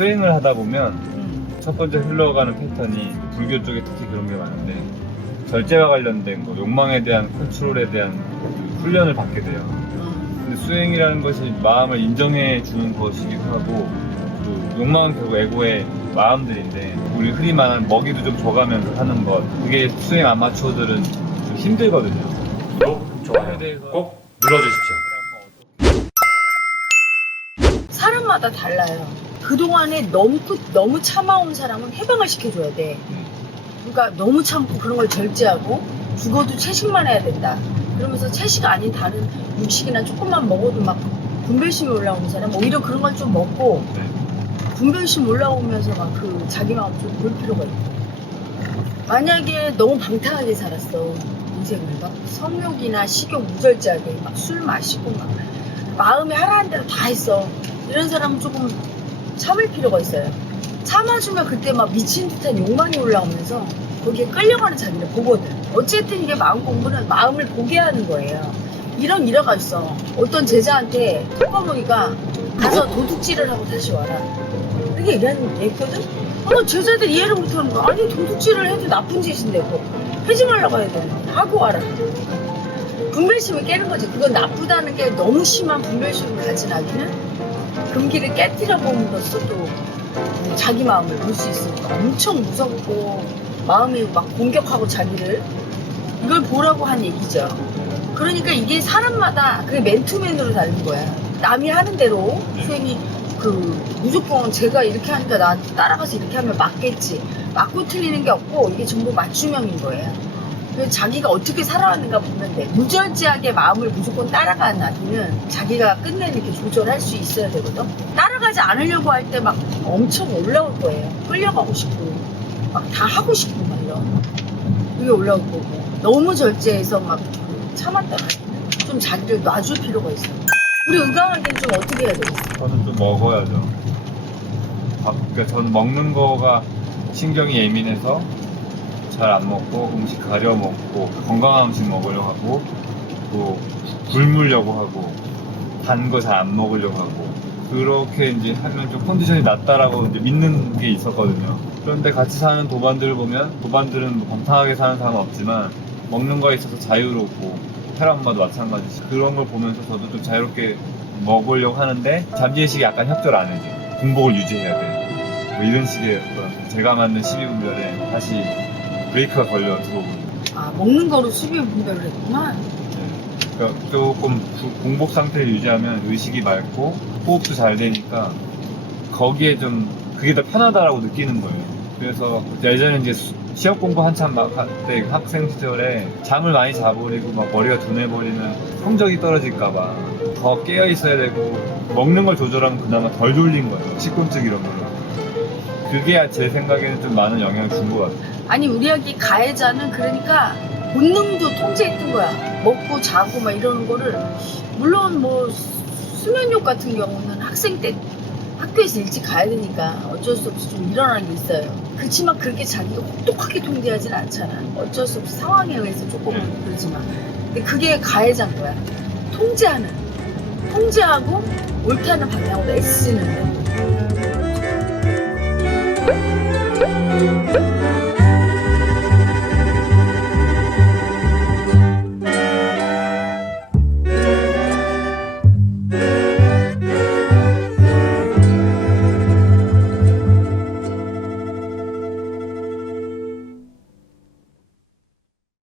수행을 하다 보면 첫 번째 흘러가는 패턴이 불교 쪽에 특히 그런 게 많은데 절제와 관련된 거, 욕망에 대한 컨트롤에 대한 그 훈련을 받게 돼요. 근데 수행이라는 것이 마음을 인정해 주는 것이기도 하고 그 욕망은 결국 에고의 마음들인데 우리 흔히 말하는 먹이도 좀 줘가면서 하는 것, 그게 수행 아마추어들은 좀 힘들거든요. 구독, 좋아요 꼭 눌러주십시오. 사람마다 달라요. 그동안에 너무 참아온 사람은 해방을 시켜줘야 돼. 그러니까 너무 참고 그런 걸 절제하고 죽어도 채식만 해야 된다. 그러면서 채식 아닌 다른 육식이나 조금만 먹어도 막 분별심이 올라오는 사람 오히려 그런 걸 좀 먹고 분별심 올라오면서 막 그 자기 마음 좀 볼 필요가 있고, 만약에 너무 방탕하게 살았어 인생을 막 성욕이나 식욕 무절제하게 막 술 마시고 막 마음에 하라는 대로 다 했어, 이런 사람은 조금 참을 필요가 있어요. 참아주면 그때 막 미친 듯한 욕망이 올라오면서 거기에 끌려가는 자기를 보거든. 어쨌든 이게 마음 공부는 마음을 보게 하는 거예요. 이런 일화가 있어. 어떤 제자한테 턱거머리가 가서 도둑질을 하고 다시 와라, 이게 얘기했거든. 제자들 이해를 못하는 거야. 아니 도둑질을 해도 나쁜 짓인데 그거 하지 말라고 해야 되는데 하고 와라. 분별심을 깨는 거지. 그건 나쁘다는 게 너무 심한 분별심을 가진 아기는 금기를 깨뜨려 봄으로써 또 자기 마음을 볼 수 있으니까 엄청 무섭고 마음이 막 공격하고 자기를, 이걸 보라고 한 얘기죠. 그러니까 이게 사람마다 그게 맨투맨으로 다른 거야. 남이 하는 대로 수행이 무조건 제가 이렇게 하니까 나한테 따라가서 이렇게 하면 맞겠지, 맞고 틀리는 게 없고 이게 전부 맞춤형인 거예요. 그래서 자기가 어떻게 살아왔는가 보면 돼. 무절제하게 마음을 무조건 따라가는 아기는 자기가 끝내 이렇게 조절할 수 있어야 되거든. 따라가지 않으려고 할 때 막 엄청 올라올 거예요. 끌려가고 싶고 막 다 하고 싶고 막 이런 그게 올라올 거고, 너무 절제해서 막 참았다가 좀 자기를 놔줄 필요가 있어. 우리 의강한테는 좀 어떻게 해야 되겠어? 저는 좀 먹어야죠. 그러니까 저는 먹는 거가 신경이 예민해서 잘 안 먹고 음식 가려 먹고 건강한 음식 먹으려고 하고 또 굶으려고 하고 단 거 잘 안 먹으려고 하고, 그렇게 이제 하면 좀 컨디션이 낮다라고 이제 믿는 게 있었거든요. 그런데 같이 사는 도반들을 보면 도반들은 뭐 방탕하게 사는 사람은 없지만 먹는 거에 있어서 자유롭고 테라엄마도 마찬가지지. 그런 걸 보면서 저도 좀 자유롭게 먹으려고 하는데 잠재의식이 약간 협조를 안 해줘. 공복을 유지해야 돼. 뭐 이런 식의 어떤 제가 만든 12분별에 다시 브레이크가 걸려 들어오고. 아, 먹는 거로 수비 분별을 했구나. 그러니까 조금 공복 상태를 유지하면 의식이 맑고 호흡도 잘 되니까 거기에 좀 그게 더 편하다라고 느끼는 거예요. 그래서 예전에 이제 시험 공부 한참 막 할 때 학생 시절에 잠을 많이 자버리고 막 머리가 둔해버리면 성적이 떨어질까봐 더 깨어 있어야 되고 먹는 걸 조절하면 그나마 덜 졸린 거예요. 식곤증 이런 걸로. 그게 제 생각에는 좀 많은 영향을 준 것 같아요. 아니 우리 아기 가해자는 그러니까 본능도 통제했던 거야. 먹고 자고 막 이러는 거를. 물론 뭐 수면욕 같은 경우는 학생 때 학교에서 일찍 가야 되니까 어쩔 수 없이 좀 일어나는 게 있어요. 그렇지만 그렇게 자기가 혹독하게 통제하진 않잖아. 어쩔 수 없이 상황에 의해서 조금은 그러지만, 근데 그게 가해자인 거야. 통제하고 옳다는 방향으로 애쓰는 거.